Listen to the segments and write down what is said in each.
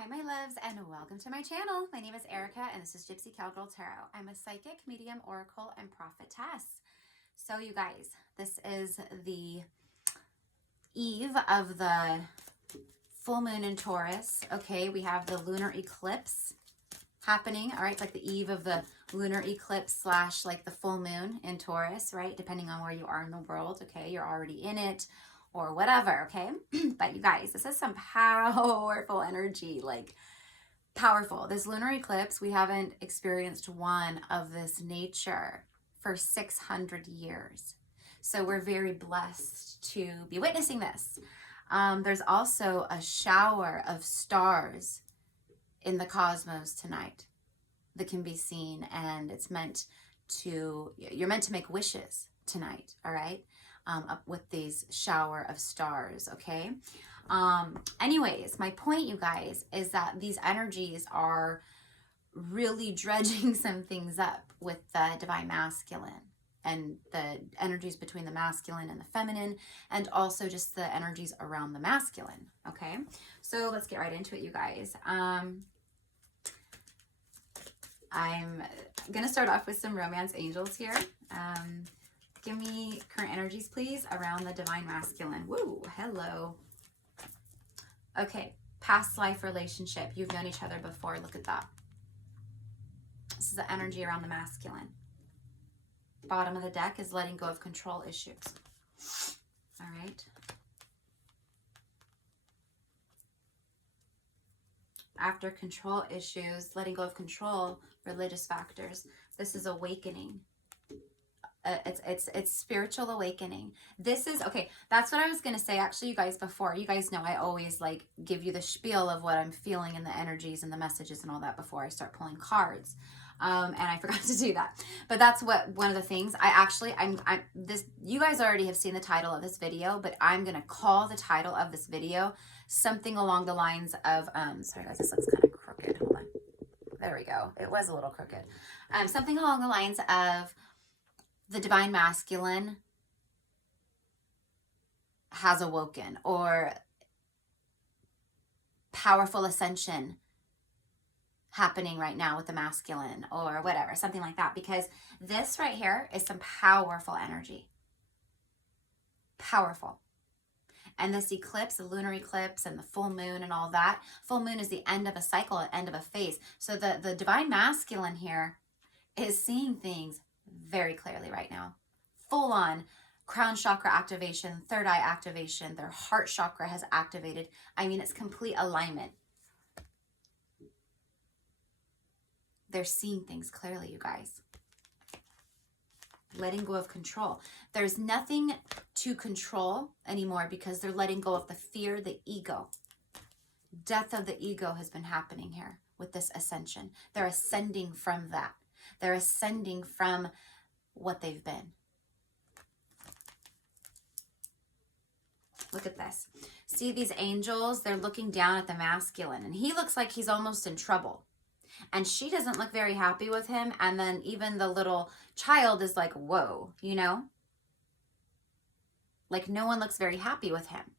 Hi my loves and welcome to my channel. My name is Erica and this is Gypsy Cowgirl Tarot. I'm a psychic, medium, oracle, and prophetess. So you guys, this is the eve of the full moon in Taurus. Okay, we have the lunar eclipse happening, all right, like the eve of the lunar eclipse slash like the full moon in Taurus, right? Depending on where you are in the world, okay? You're already in it or whatever, okay? But you guys, this is some powerful energy, like powerful. This lunar eclipse, we haven't experienced one of this nature for 600 years. So we're very blessed to be witnessing this. There's also a shower of stars in the cosmos tonight that can be seen, and it's meant to, you're meant to make wishes tonight, all right? Up with these shower of stars, okay? Anyways, my point, you guys, is that these energies are really dredging some things up with the divine masculine and the energies between the masculine and the feminine, and also just the energies around the masculine, okay? So let's get right into it, you guys. I'm gonna start off with some romance angels here. Give me current energies, please, around the divine masculine. Woo, hello. Okay, past life relationship. You've known each other before. Look at that. This is the energy around the masculine. Bottom of the deck is letting go of control issues. All right. After control issues, letting go of control, religious factors. This is awakening. It's spiritual awakening. This is, okay, that's what I was going to say actually, you guys, before. You guys know I always like give you the spiel of what I'm feeling and the energies and the messages and all that before I start pulling cards. And I forgot to do that. But that's what one of the things I'm this, you guys already have seen the title of this video, but I'm going to call the title of this video something along the lines of, sorry guys, this looks kind of crooked. Hold on. There we go. It was a little crooked. Something along the lines of the divine masculine has awoken, or powerful ascension happening right now with the masculine, or whatever, something like that, because this right here is some powerful energy. Powerful. And this eclipse, the lunar eclipse and the full moon and all that, full moon is the end of a cycle, an end of a phase. So the divine masculine here is seeing things very clearly right now. Full on crown chakra activation, third eye activation, their heart chakra has activated. I mean, it's complete alignment. They're seeing things clearly, you guys. Letting go of control. There's nothing to control anymore because they're letting go of the fear, the ego. Death of the ego has been happening here with this ascension. They're ascending from that. They're ascending from what they've been. Look at this. See these angels? They're looking down at the masculine, and he looks like he's almost in trouble. And she doesn't look very happy with him. And then even the little child is like, whoa, you know? Like no one looks very happy with him.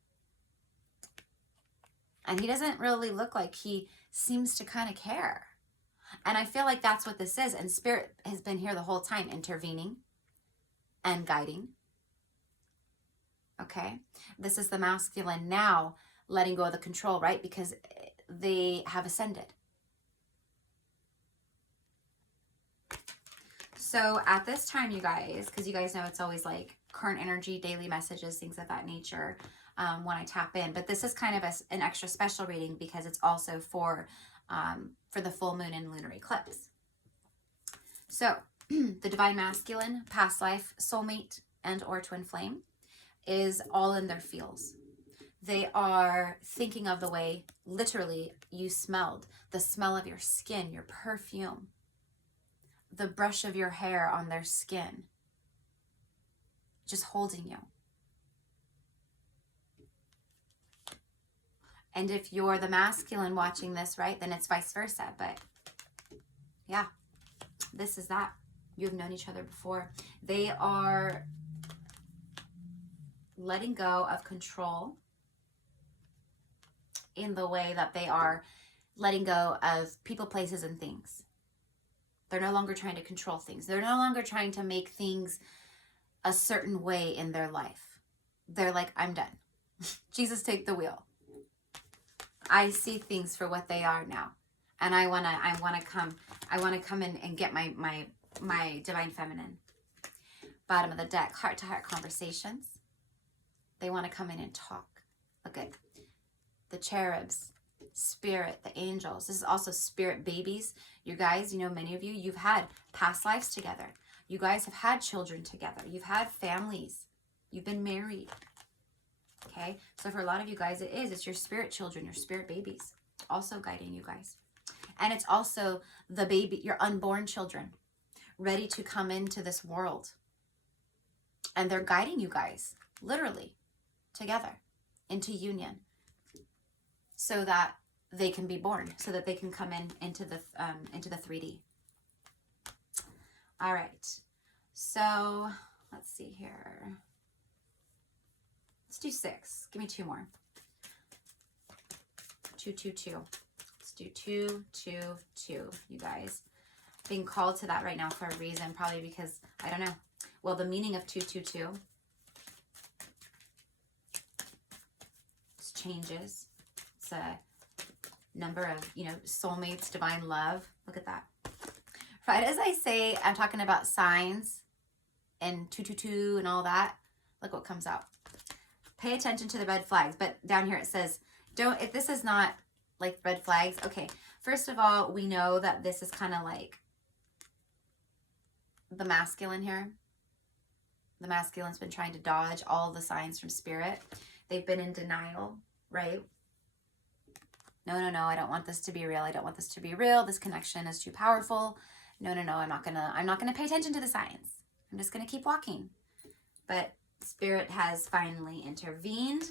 And he doesn't really look like he seems to kind of care. And I feel like that's what this is. And Spirit has been here the whole time, intervening and guiding. Okay. This is the masculine now letting go of the control, right? Because they have ascended. So at this time, you guys, because you guys know it's always like current energy, daily messages, things of that nature when I tap in. But this is kind of an extra special reading because it's also for the full moon and lunar eclipse. So the divine masculine, past life, soulmate, and or twin flame is all in their feels. They are thinking of the way, literally, you smelled. The smell of your skin, your perfume. The brush of your hair on their skin. Just holding you. And if you're the masculine watching this, right, then it's vice versa. But yeah, this is that. You've known each other before. They are letting go of control in the way that they are letting go of people, places, and things. They're no longer trying to control things. They're no longer trying to make things a certain way in their life. They're like, I'm done. Jesus, take the wheel. I see things for what they are now. And I wanna come in and get my divine feminine. Bottom of the deck, heart-to-heart conversations. They want to come in and talk. Look at the cherubs, spirit, the angels. This is also spirit babies. You guys, you know, many of you, you've had past lives together. You guys have had children together. You've had families. You've been married. Okay? So for a lot of you guys, it's your spirit children, your spirit babies, also guiding you guys. And it's also the baby, your unborn children, ready to come into this world. And they're guiding you guys, literally, together, into union, so that they can be born, so that they can come into the 3D. All right. So let's see here. Let's do 6. Give me 2 more. 2, 2, 2. Let's do 2, 2, 2. You guys, being called to that right now for a reason, probably because I don't know. Well, the meaning of 2, 2, 2 changes. It's a number of, you know, soulmates, divine love. Look at that. Right as I say, I'm talking about signs and 2, 2, 2 and all that. Look what comes out. Pay attention to the red flags. But down here it says, if this is not like red flags. Okay, first of all, we know that this is kind of like the masculine here. The masculine's been trying to dodge all the signs from spirit. They've been in denial, right? No, no, no, I don't want this to be real. I don't want this to be real. This connection is too powerful. No, no, no, I'm not gonna pay attention to the signs. I'm just gonna keep walking. But spirit has finally intervened.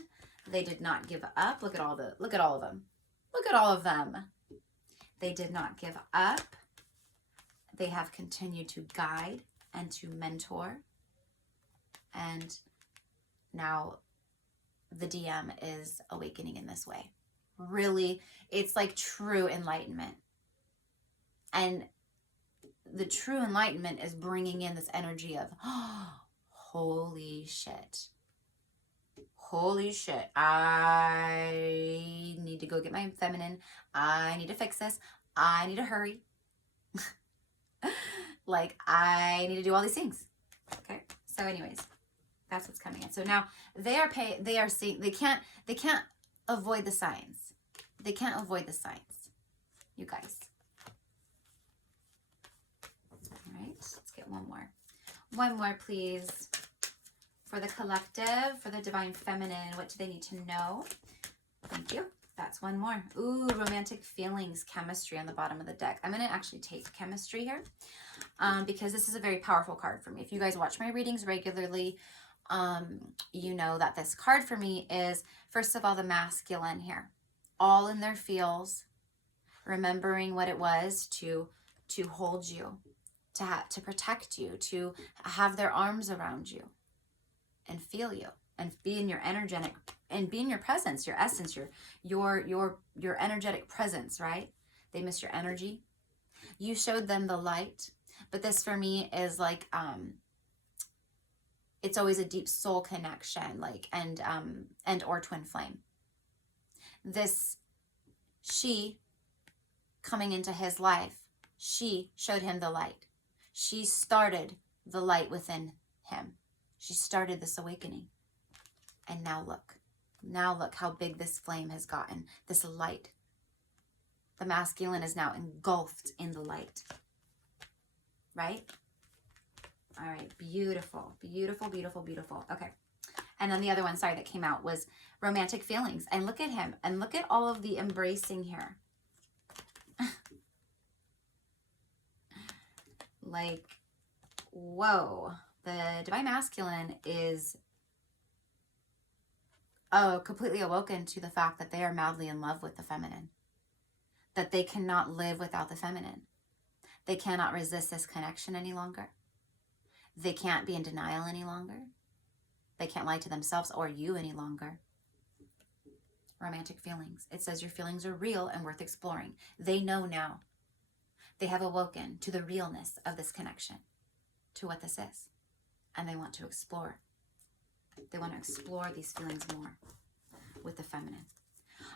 They did not give up. Look at all of them. Look at all of them. They did not give up. They have continued to guide and to mentor. And now the DM is awakening in this way. Really, it's like true enlightenment. And the true enlightenment is bringing in this energy of, oh, holy shit. Holy shit. I need to go get my feminine. I need to fix this. I need to hurry. Like, I need to do all these things. Okay. So anyways, that's what's coming in. So now they are seeing, they can't avoid the signs. They can't avoid the signs, you guys. All right, let's get one more. One more, please. For the collective, for the divine feminine, what do they need to know? Thank you. That's one more. Ooh, romantic feelings, chemistry on the bottom of the deck. I'm going to actually take chemistry here because this is a very powerful card for me. If you guys watch my readings regularly, you know that this card for me is, first of all, the masculine here. All in their feels, remembering what it was to hold you, to protect you, to have their arms around you and feel you and be in your energetic and be in your presence, your essence, your energetic presence, right? They miss your energy. You showed them the light, but this for me is like it's always a deep soul connection, like and or twin flame. This she coming into his life, she showed him the light. She started the light within him. She started this awakening. And now look how big this flame has gotten, this light. The masculine is now engulfed in the light, right? All right, beautiful, beautiful, beautiful, beautiful. Okay. And then the other one, sorry, that came out was romantic feelings. And look at him. And look at all of the embracing here. Like, whoa. The divine masculine is completely awoken to the fact that they are madly in love with the feminine. That they cannot live without the feminine. They cannot resist this connection any longer. They can't be in denial any longer. They can't lie to themselves or you any longer. romantic feelings. It says your feelings are real and worth exploring. They know now. They have awoken to the realness of this connection, to what this is. And they want to explore. They want to explore these feelings more with the feminine.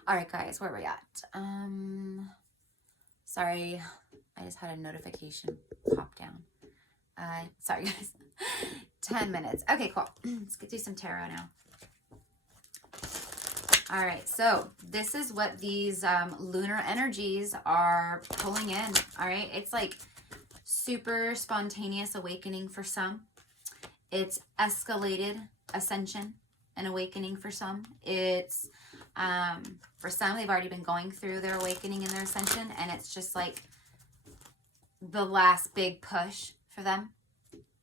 All right, guys, where are we at? Sorry, I just had a notification pop down. Sorry, guys. 10 minutes. Okay, cool. Let's do some tarot now. All right, so this is what these lunar energies are pulling in. All right, it's like super spontaneous awakening for some. It's escalated ascension and awakening for some. It's for some, they've already been going through their awakening and their ascension, and it's just like the last big push for them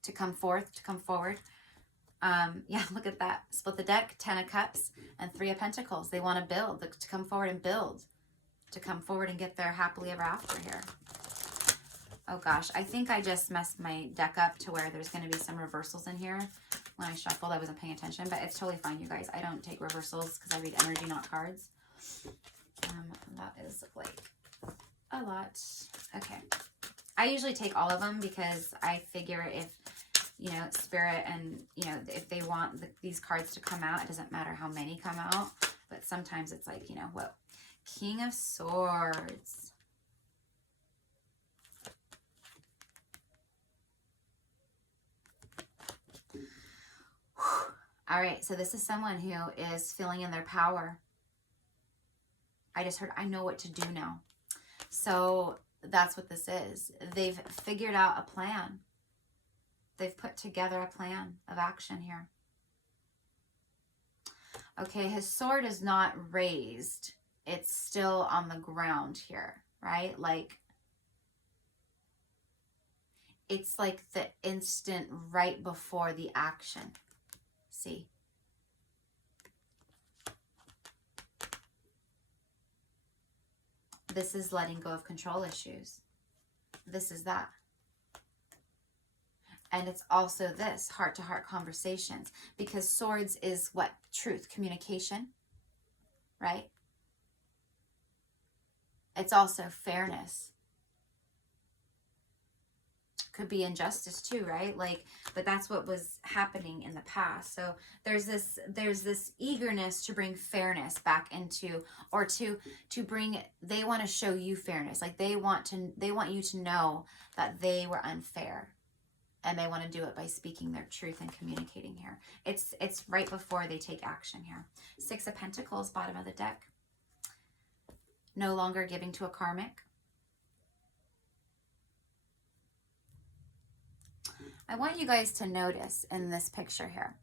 to come forth, to come forward. Yeah, look at that. Split the deck, 10 of Cups and 3 of Pentacles. They want to build, to come forward and build, to come forward and get their happily ever after here. Oh gosh, I think I just messed my deck up to where there's going to be some reversals in here. When I shuffled, I wasn't paying attention, but it's totally fine, you guys. I don't take reversals because I read energy, not cards. That is like a lot. Okay. I usually take all of them because I figure if, you know, spirit and, you know, if they want these cards to come out, it doesn't matter how many come out. But sometimes it's like, you know, what? King of Swords. All right, so this is someone who is feeling in their power. I just heard, I know what to do now. So that's what this is. They've figured out a plan. They've put together a plan of action here. Okay, his sword is not raised. It's still on the ground here, right? Like, it's like the instant right before the action. See? This is letting go of control issues. This is that. And it's also this, heart-to-heart conversations. Because swords is what? Truth, communication, right? It's also fairness. Could be injustice too, right? Like, but that's what was happening in the past. So there's this eagerness to bring fairness back into, or to bring, they want to show you fairness. Like they want you to know that they were unfair. And they want to do it by speaking their truth and communicating here. It's right before they take action here. 6 of Pentacles, bottom of the deck. No longer giving to a karmic. I want you guys to notice in this picture here.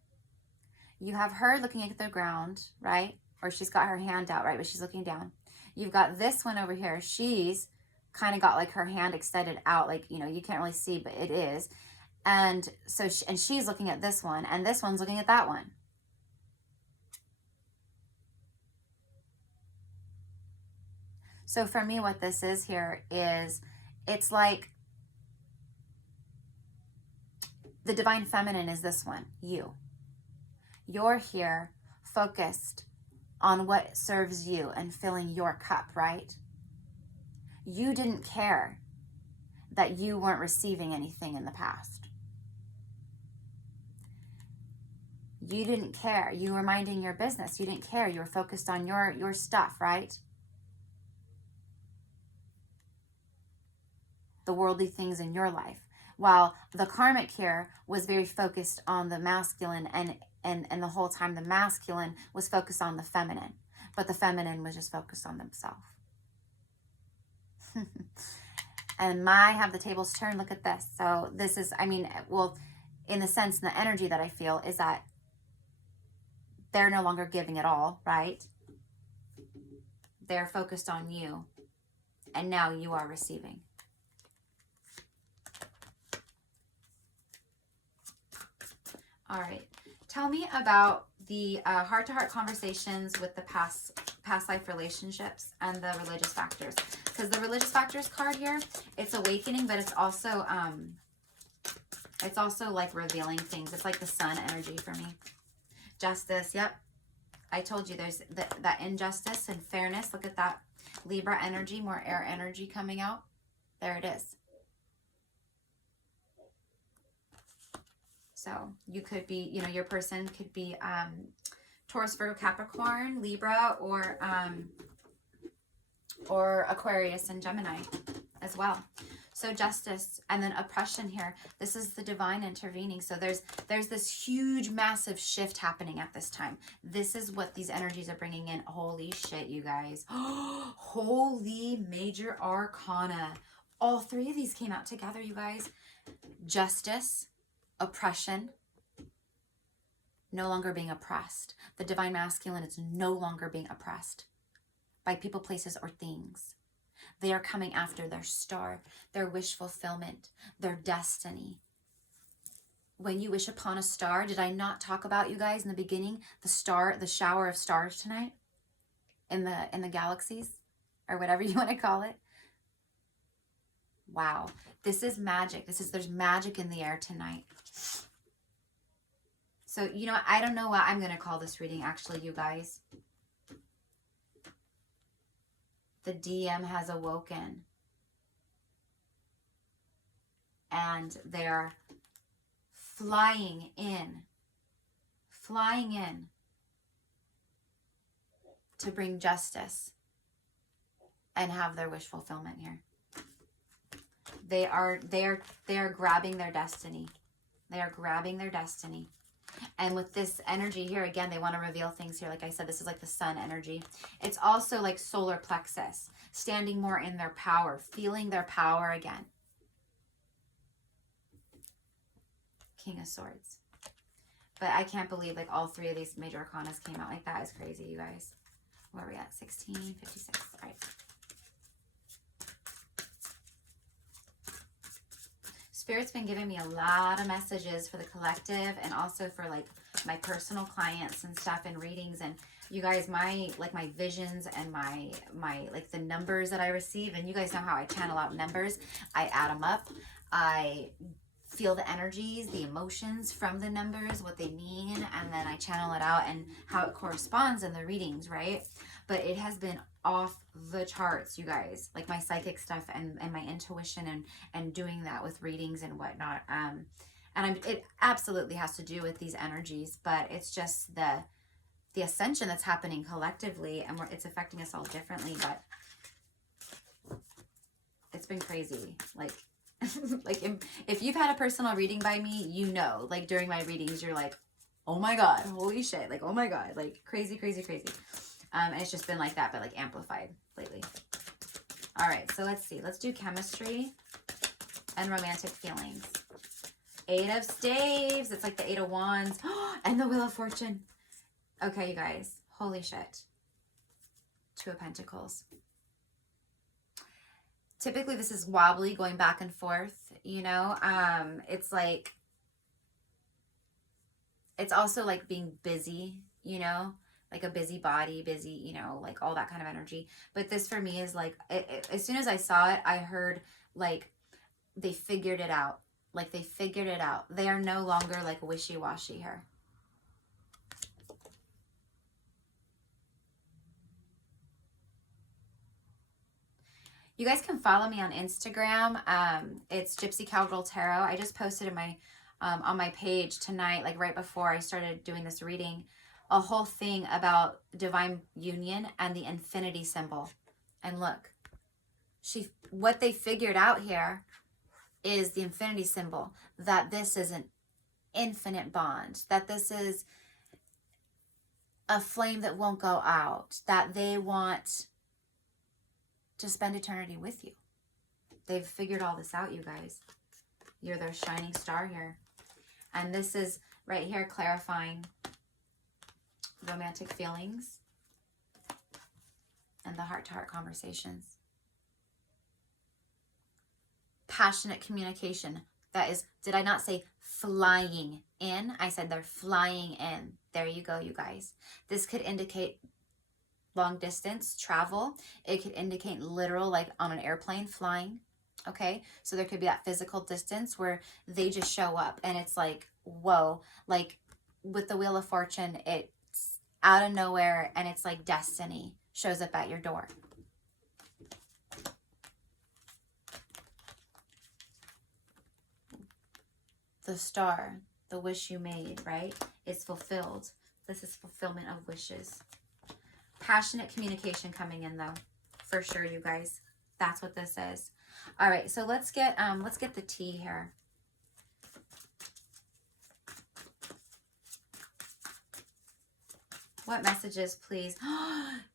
You have her looking at the ground, right? Or she's got her hand out, right? But she's looking down. You've got this one over here. She's kind of got like her hand extended out. Like, you know, you can't really see, but it is. And so, she's looking at this one, and this one's looking at that one. So for me, what this is here is, it's like the divine feminine is this one, you. You're here focused on what serves you and filling your cup, right? You didn't care that you weren't receiving anything in the past. You didn't care. You were minding your business. You didn't care. You were focused on your stuff, right? The worldly things in your life. While the karmic here was very focused on the masculine, and the whole time the masculine was focused on the feminine. But the feminine was just focused on themselves. And have the tables turned. Look at this. So this is, I mean, well, in the sense, the energy that I feel is that they're no longer giving it all, right? They're focused on you. And now you are receiving. All right. Tell me about the heart-to-heart conversations with the past life relationships and the religious factors. Because the religious factors card here, it's awakening, but it's also like revealing things. It's like the sun energy for me. Justice, yep. I told you there's that injustice and fairness. Look at that Libra energy, more air energy coming out. There it is. So you could be, you know, your person could be Taurus, Virgo, Capricorn, Libra, or Aquarius and Gemini as well. So justice and then oppression here. This is the divine intervening. So there's this huge, massive shift happening at this time. This is what these energies are bringing in. Holy shit, you guys. Holy major arcana. All three of these came out together, you guys. Justice, oppression, no longer being oppressed. The divine masculine is no longer being oppressed by people, places, or things. They are coming after their star, their wish fulfillment, their destiny. When you wish upon a star, did I not talk about, you guys, in the beginning, the star, the shower of stars tonight in the galaxies, or whatever you want to call it? Wow, this is magic. There's magic in the air tonight. So, you know, I don't know what I'm going to call this reading, actually, you guys. The DM has awoken. And they're flying in to bring justice and have their wish fulfillment here. They are grabbing their destiny. They are grabbing their destiny. And with this energy here, again, they want to reveal things here. Like I said, this is like the sun energy. It's also like solar plexus, standing more in their power, feeling their power again. King of Swords. But I can't believe like all three of these major arcanas came out like that. Is crazy, you guys. Where are we at? 1656. All right. Spirit's been giving me a lot of messages for the collective and also for like my personal clients and stuff and readings. And you guys, my visions and my like the numbers that I receive, and you guys know how I channel out numbers. I add them up. I feel the energies, the emotions from the numbers, what they mean, and then I channel it out and how it corresponds in the readings, right? But it has been off the charts, you guys, like my psychic stuff and my intuition and doing that with readings and whatnot. It absolutely has to do with these energies, but it's just the ascension that's happening collectively, and it's affecting us all differently, but it's been crazy. Like, like if you've had a personal reading by me, you know, like during my readings, you're like, oh my God, holy shit. Like, oh my God, like crazy, crazy, crazy. And it's just been like that, but like amplified lately. All right, so let's see. Let's do chemistry and romantic feelings. 8 of Staves. It's like the 8 of Wands. And the Wheel of Fortune. Okay, you guys. Holy shit. 2 of Pentacles. Typically, this is wobbly, going back and forth, you know. It's like, it's also like being busy, you know. Like a busy body, busy, you know, like all that kind of energy. But this for me is like, as soon as I saw it, I heard like they figured it out. Like they figured it out. They are no longer like wishy-washy here. You guys can follow me on Instagram. It's Gypsy Cowgirl Tarot. I just posted in my on my page tonight, like right before I started doing this reading, a whole thing about divine union and the infinity symbol. And look, what they figured out here is the infinity symbol, that this is an infinite bond, that this is a flame that won't go out, that they want to spend eternity with you. They've figured all this out, you guys. You're their shining star here. And this is right here clarifying romantic feelings and the heart-to-heart conversations. Passionate communication. That is, did I not say flying in? I said they're flying in. There you go, you guys. This could indicate long distance travel. It could indicate literal, like on an airplane flying. Okay, so there could be that physical distance where they just show up and it's like, whoa. Like with the Wheel of Fortune, out of nowhere, and it's like destiny shows up at your door. The star, the wish you made, right? It's fulfilled. This is fulfillment of wishes. Passionate communication coming in though, for sure, you guys. That's what this is. All right, so let's get the tea here. What messages, please?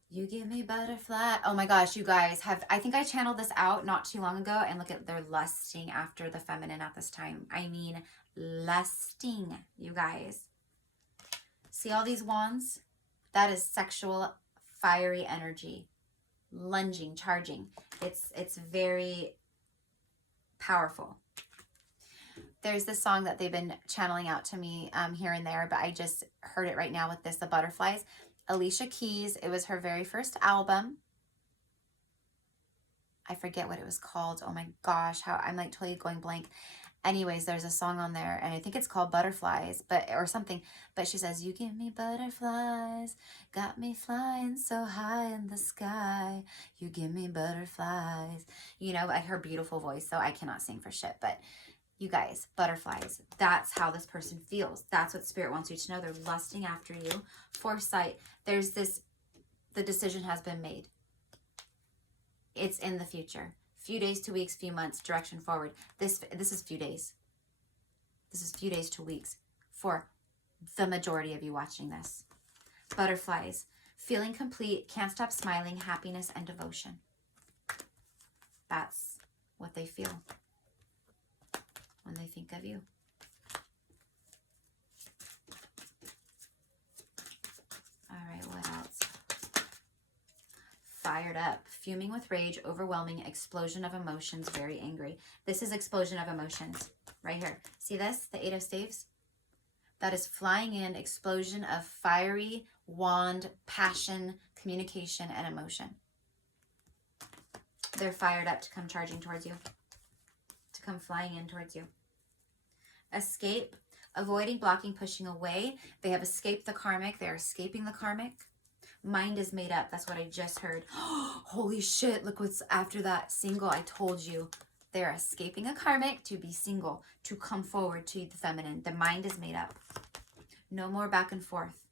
You give me butterfly. Oh my gosh, you guys I think I channeled this out not too long ago, and look at, they're lusting after the feminine at this time. I mean, lusting, you guys. See all these wands? That is sexual, fiery energy. Lunging, charging. It's very powerful. There's this song that they've been channeling out to me here and there, but I just heard it right now with this, The Butterflies. Alicia Keys, it was her very first album. I forget what it was called. Oh my gosh, how I'm like totally going blank. Anyways, there's a song on there, and I think it's called Butterflies, or something. But she says, you give me butterflies, got me flying so high in the sky. You give me butterflies. You know, like her beautiful voice, so I cannot sing for shit. But you guys, butterflies, that's how this person feels. That's what Spirit wants you to know. They're lusting after you. Foresight, there's this, the decision has been made. It's in the future. Few days to weeks, few months, direction forward. This is few days. This is few days to weeks for the majority of you watching this. Butterflies, feeling complete, can't stop smiling, happiness and devotion. That's what they feel when they think of you. All right, what else? Fired up, fuming with rage, overwhelming, explosion of emotions, very angry. This is explosion of emotions right here. See this? The Eight of Staves? That is flying in, explosion of fiery wand, passion, communication, and emotion. They're fired up to come charging towards you, to come flying in towards you. Escape, avoiding, blocking, pushing away. They have escaped the karmic. They're escaping the karmic. Mind is made up. That's what I just heard. Holy shit, look what's after that. Single, I told you. They're escaping a karmic to be single, to come forward to the feminine. The mind is made up. No more back and forth.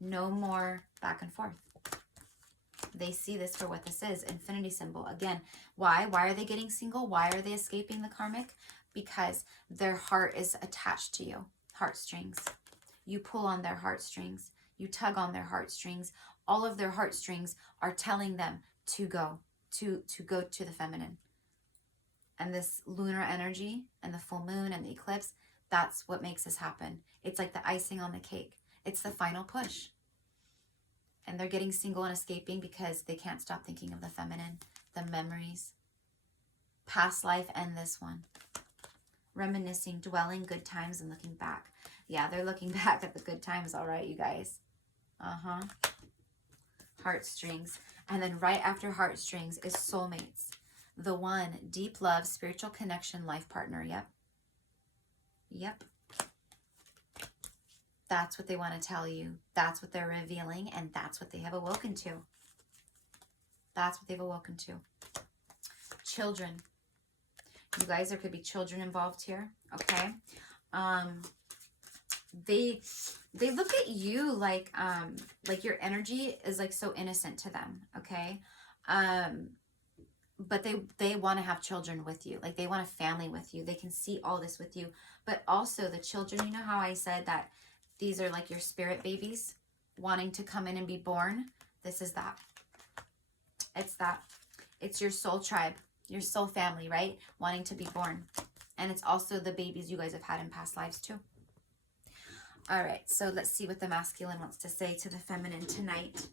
No more back and forth. They see this for what this is. Infinity symbol. Again, why? Why are they getting single? Why are they escaping the karmic? Because their heart is attached to you. Heartstrings. You pull on their heartstrings. You tug on their heartstrings. All of their heartstrings are telling them to go to the feminine. And this lunar energy and the full moon and the eclipse, that's what makes this happen. It's like the icing on the cake. It's the final push. And they're getting single and escaping because they can't stop thinking of the feminine, the memories, past life and this one. Reminiscing, dwelling, good times, and looking back. Yeah, they're looking back at the good times, all right, you guys. Heartstrings. And then right after heartstrings is soulmates. The one, deep love, spiritual connection, life partner. Yep. Yep. That's what they want to tell you. That's what they're revealing, and that's what they have awoken to. That's what they've awoken to. Children. You guys, there could be children involved here. Okay. They look at you like your energy is like so innocent to them, okay? But they want to have children with you. Like they want a family with you. They can see all this with you. But also the children, you know how I said that these are like your spirit babies wanting to come in and be born? This is that. It's that. It's your soul tribe, your soul family, right? Wanting to be born. And it's also the babies you guys have had in past lives too. All right, so let's see what the masculine wants to say to the feminine tonight.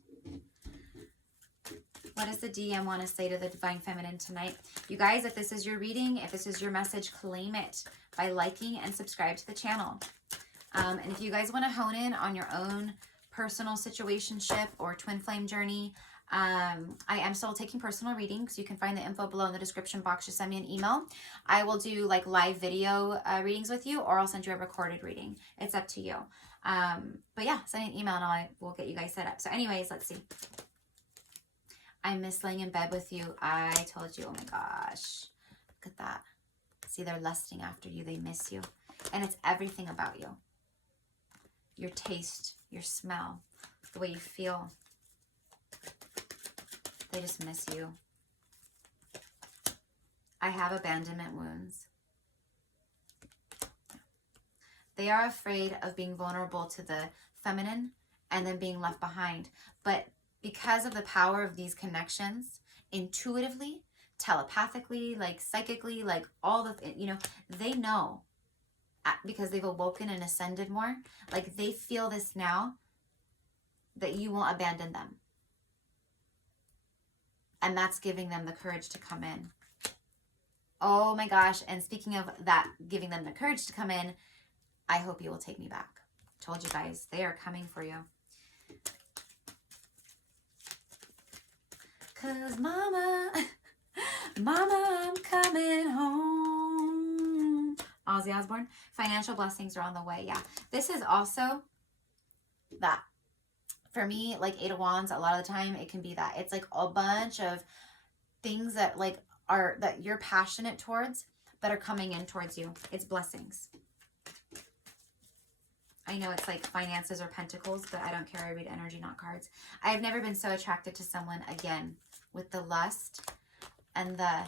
What does the DM want to say to the divine feminine tonight? You guys, if this is your reading, if this is your message, claim it by liking and subscribe to the channel. And if you guys want to hone in on your own personal situationship or twin flame journey, I am still taking personal readings. You can find the info below in the description box. Just send me an email. I will do like live video readings with you, or I'll send you a recorded reading. It's up to you. But yeah, send me an email and I will get you guys set up. So anyways, let's see. I miss laying in bed with you. I told you, oh my gosh. Look at that. See, they're lusting after you. They miss you. And it's everything about you. Your taste, your smell, the way you feel. They just miss you. I have abandonment wounds. They are afraid of being vulnerable to the feminine and then being left behind. But because of the power of these connections, intuitively, telepathically, like psychically, like all the, you know, they know because they've awoken and ascended more. Like they feel this now that you won't abandon them. And that's giving them the courage to come in. Oh my gosh. And speaking of that, giving them the courage to come in, I hope you will take me back. Told you guys, they are coming for you. Cause mama, mama, I'm coming home. Ozzy Osbourne. Financial blessings are on the way. Yeah. This is also that. For me, like Eight of Wands, a lot of the time it can be that. It's like a bunch of things that like are, that you're passionate towards, that are coming in towards you. It's blessings. I know it's like finances or pentacles, but I don't care. I read energy, not cards. I've never been so attracted to someone again with the lust and the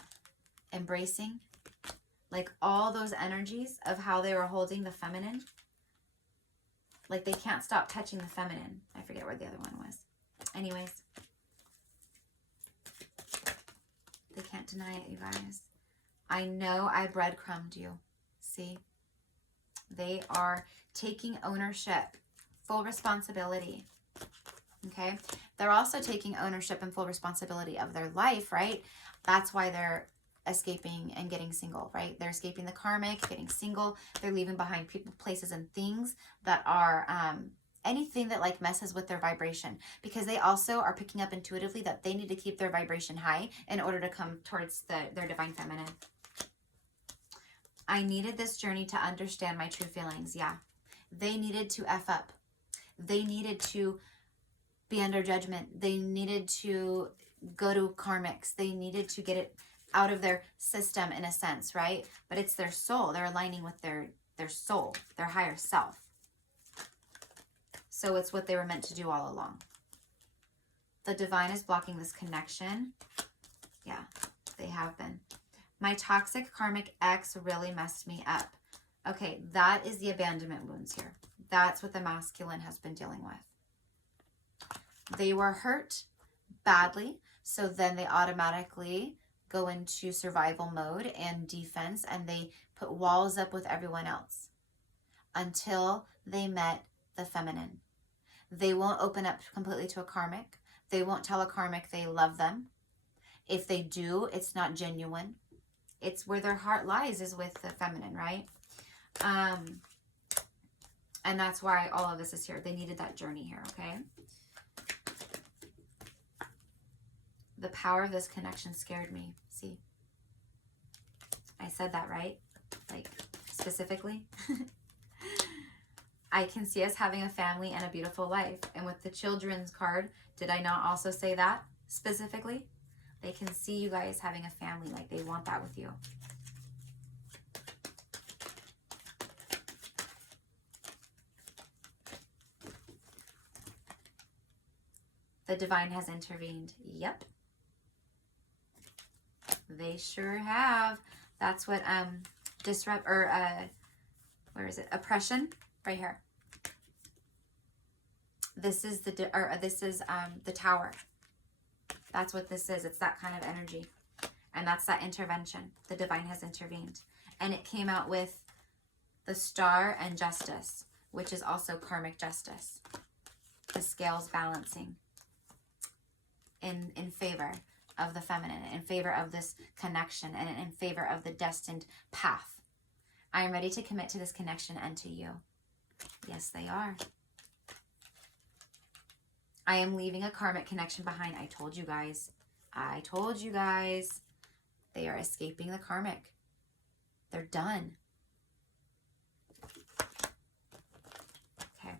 embracing. Like all those energies of how they were holding the feminine. Like they can't stop touching the feminine. I forget where the other one was. Anyways. They can't deny it, you guys. I know I breadcrumbed you. See? They are taking ownership, full responsibility. Okay? They're also taking ownership and full responsibility of their life, right? That's why they're escaping and getting single, right? They're escaping the karmic, getting single. They're leaving behind people, places, and things that are anything that like messes with their vibration, because they also are picking up intuitively that they need to keep their vibration high in order to come towards their divine feminine. I needed this journey to understand my true feelings. Yeah. They needed to F up. They needed to be under judgment. They needed to go to karmics. They needed to get it out of their system in a sense, right? But it's their soul. They're aligning with their soul, their higher self. So it's what they were meant to do all along. The divine is blocking this connection. Yeah, they have been. My toxic karmic ex really messed me up. Okay, that is the abandonment wounds here. That's what the masculine has been dealing with. They were hurt badly, so then they automatically go into survival mode and defense, and they put walls up with everyone else until they met the feminine. They won't open up completely to a karmic. They won't tell a karmic they love them. If they do, it's not genuine. It's where their heart lies, is with the feminine, right? And that's why all of this is here. They needed that journey here, okay? The power of this connection scared me. See? I said that, right? Like, specifically. I can see us having a family and a beautiful life. And with the children's card, did I not also say that specifically? They can see you guys having a family. Like, they want that with you. The divine has intervened. Yep. They sure have. That's what where is it? Oppression, right here. This is the tower. That's what this is. It's that kind of energy. And that's that intervention. The divine has intervened. And it came out with the star and justice, which is also karmic justice. The scales balancing in favor of the feminine, in favor of this connection, and in favor of the destined path. I am ready to commit to this connection and to you. Yes, they are. I am leaving a karmic connection behind. I told you guys. I told you guys. They are escaping the karmic. They're done. Okay.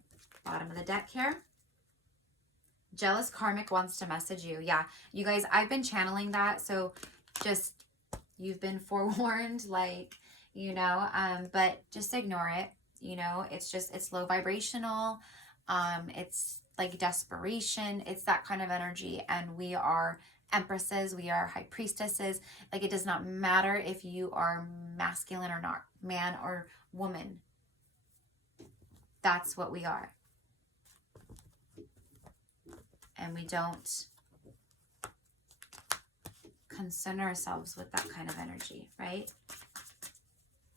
Bottom of the deck here. Jealous karmic wants to message you. Yeah, you guys, I've been channeling that. So just, you've been forewarned, like, you know, but just ignore it. You know, it's just, it's low vibrational. It's like desperation. It's that kind of energy. And we are empresses. We are high priestesses. Like, it does not matter if you are masculine or not, man or woman. That's what we are. And we don't concern ourselves with that kind of energy, right?